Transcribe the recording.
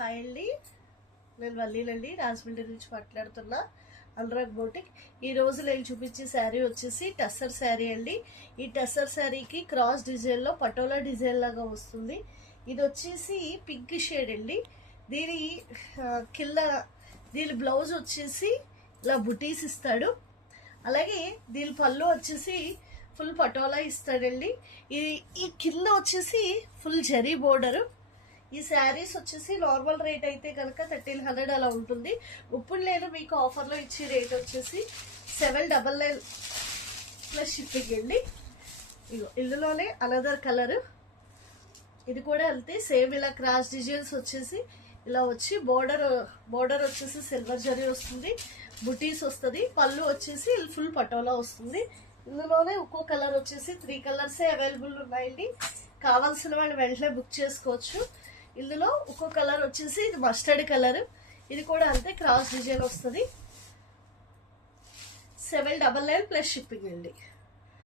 Hi అండి, నేను వల్లీనండి, రాజమండ్రి నుంచి మాట్లాడుతున్నా. అనురాగ్ బోటిక్. ఈరోజు నేను చూపించే శారీ వచ్చేసి టస్సర్ శారీ అండి. ఈ టస్సర్ శారీకి క్రాస్ డిజైన్లో పటోలా డిజైన్ లాగా వస్తుంది. ఇది వచ్చేసి పింక్ షేడ్ అండి. దీని కింద దీని బ్లౌజ్ వచ్చేసి ఇలా బుటీస్ ఇస్తాడు. అలాగే దీని పళ్ళు వచ్చేసి ఫుల్ పటోలా ఇస్తాడండి. ఈ కింద వచ్చేసి ఫుల్ జరీ బోర్డరు. ఈ శారీస్ వచ్చేసి నార్మల్ రేట్ అయితే కనుక 1300 అలా ఉంటుంది. ఇప్పుడు నేను మీకు ఆఫర్లో ఇచ్చే రేట్ వచ్చేసి 799 ప్లస్ షిప్పింగ్ అండి. ఇగో ఇందులోనే అనదర్ కలర్, ఇది కూడా అంతే సేమ్. ఇలా క్రాస్ డిజైన్స్ వచ్చేసి ఇలా వచ్చి బోర్డర్ వచ్చేసి సిల్వర్ జరీ వస్తుంది, బుటీస్ వస్తుంది, పళ్ళు వచ్చేసి ఫుల్ పటోలా వస్తుంది. ఇందులోనే ఒక్కో కలర్ వచ్చేసి 3 కలర్సే అవైలబుల్ ఉన్నాయండి. కావాల్సిన వాళ్ళు వెంటనే బుక్ చేసుకోవచ్చు. ఇందులో ఒక్కో కలర్ వచ్చేసి ఇది మస్టర్డ్ కలర్, ఇది కూడా అంతే క్రాస్ డిజైన్ వస్తుంది. 799 ప్లస్ షిప్పింగ్ అండి.